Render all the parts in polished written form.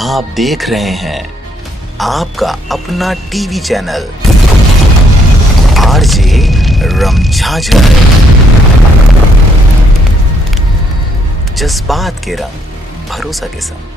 आप देख रहे हैं आपका अपना टीवी चैनल आरजे रमझाझर। जज्बात के रंग भरोसा के संग।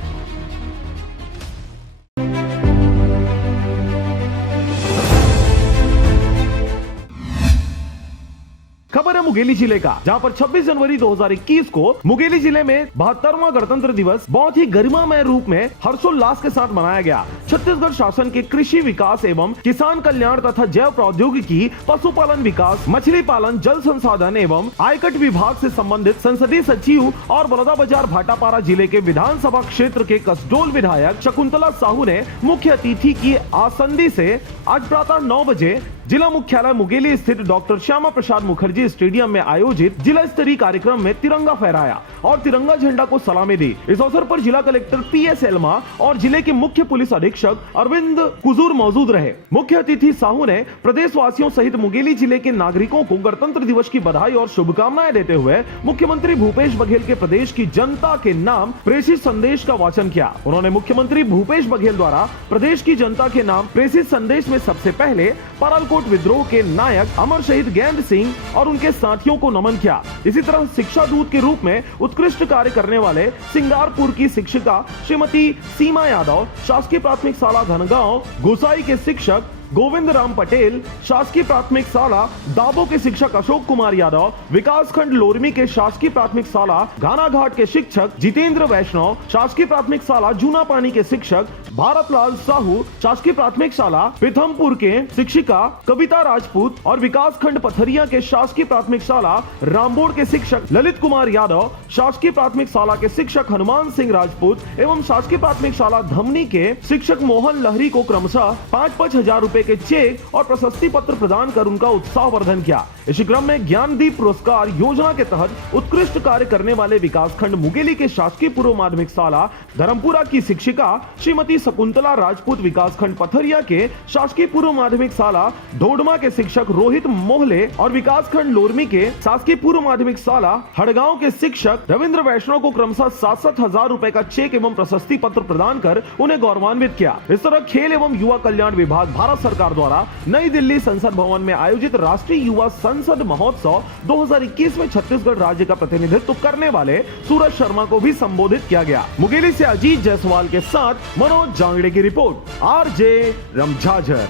खबर है मुंगेली जिले का, जहां पर 26 जनवरी 2021 को मुंगेली जिले में 72वां गणतंत्र दिवस बहुत ही गरिमामय रूप में हर्षोल्लास के साथ मनाया गया। छत्तीसगढ़ शासन के कृषि विकास एवं किसान कल्याण तथा जैव प्रौद्योगिकी, पशुपालन विकास, मछली पालन, जल संसाधन एवं आयकट विभाग से संबंधित संसदीय सचिव और बलौदाबाजार भाटापारा जिले के विधानसभा क्षेत्र के कसडोल विधायक शकुंतला साहू ने मुख्य अतिथि की आसंदी से आज प्रातः 9 बजे जिला मुख्यालय मुंगेली स्थित डॉक्टर श्यामा प्रसाद मुखर्जी स्टेडियम में आयोजित जिला स्तरीय कार्यक्रम में तिरंगा फहराया और तिरंगा झंडा को सलामी दी। इस अवसर पर जिला कलेक्टर पीएस एल्मा और जिले के मुख्य पुलिस अधीक्षक अरविंद कुजूर मौजूद रहे। मुख्य अतिथि साहू ने प्रदेश वासियों सहित मुंगेली जिले के नागरिकों को गणतंत्र दिवस की बधाई और शुभकामनाएं देते हुए मुख्यमंत्री भूपेश बघेल के प्रदेश की जनता के नाम प्रेषित संदेश का वाचन किया। उन्होंने मुख्यमंत्री भूपेश बघेल द्वारा प्रदेश की जनता के नाम प्रेषित संदेश में सबसे पहले परालकोट विद्रोह के नायक अमर शहीद गैंद सिंह और उनके साथियों को नमन किया। इसी तरह शिक्षा दूत के रूप में उत्कृष्ट कार्य करने वाले सिंगारपुर की शिक्षिका श्रीमती सीमा यादव, शासकीय प्राथमिक शाला धनगांव गोसाई के शिक्षक गोविंद राम पटेल, शासकीय प्राथमिक शाला दाबो के शिक्षक अशोक कुमार यादव, विकास खंड लोरमी के शासकीय प्राथमिक शाला घानाघाट के शिक्षक जितेंद्र वैष्णव, शासकीय प्राथमिक शाला जूना पानी के शिक्षक भारत लाल साहू, शासकीय प्राथमिक शाला पीथमपुर के शिक्षिका कविता राजपूत और विकास खंड पथरिया के शासकीय प्राथमिक शाला रामबोड़ के शिक्षक ललित कुमार यादव, शासकीय प्राथमिक शाला के शिक्षक हनुमान सिंह राजपूत एवं शासकीय प्राथमिक शाला धमनी के शिक्षक मोहन लहरी को क्रमशः 5-5 हजार रुपए के चेक और प्रशस्ति पत्र प्रदान कर उनका उत्साहवर्धन किया। इसी क्रम में ज्ञानदीप पुरस्कार योजना के तहत उत्कृष्ट कार्य करने वाले विकास खंड मुंगेली के शासकीय पूर्व माध्यमिक शाला धर्मपुरा की शिक्षिका श्रीमती शकुंतला राजपूत, विकास खंड पथरिया के शासकीय पूर्व माध्यमिक शाला ढोडमा के शिक्षक रोहित मोहले और विकास खंड लोरमी के शासकीय पूर्व माध्यमिक शाला हड़गांव के शिक्षक रविंद्र वैष्णव को क्रमशः 7-7 हजार रुपए का चेक एवं प्रशस्ति पत्र प्रदान कर उन्हें गौरवान्वित किया। इस तरह खेल एवं युवा कल्याण विभाग भारत सरकार द्वारा नई दिल्ली संसद भवन में आयोजित राष्ट्रीय युवा संसद महोत्सव 2021 में छत्तीसगढ़ राज्य का प्रतिनिधित्व करने वाले सूरज शर्मा को भी संबोधित किया गया। मुंगेली से अजीत जायसवाल के साथ मनोज जांगड़े की रिपोर्ट, आरजे रमझाझर।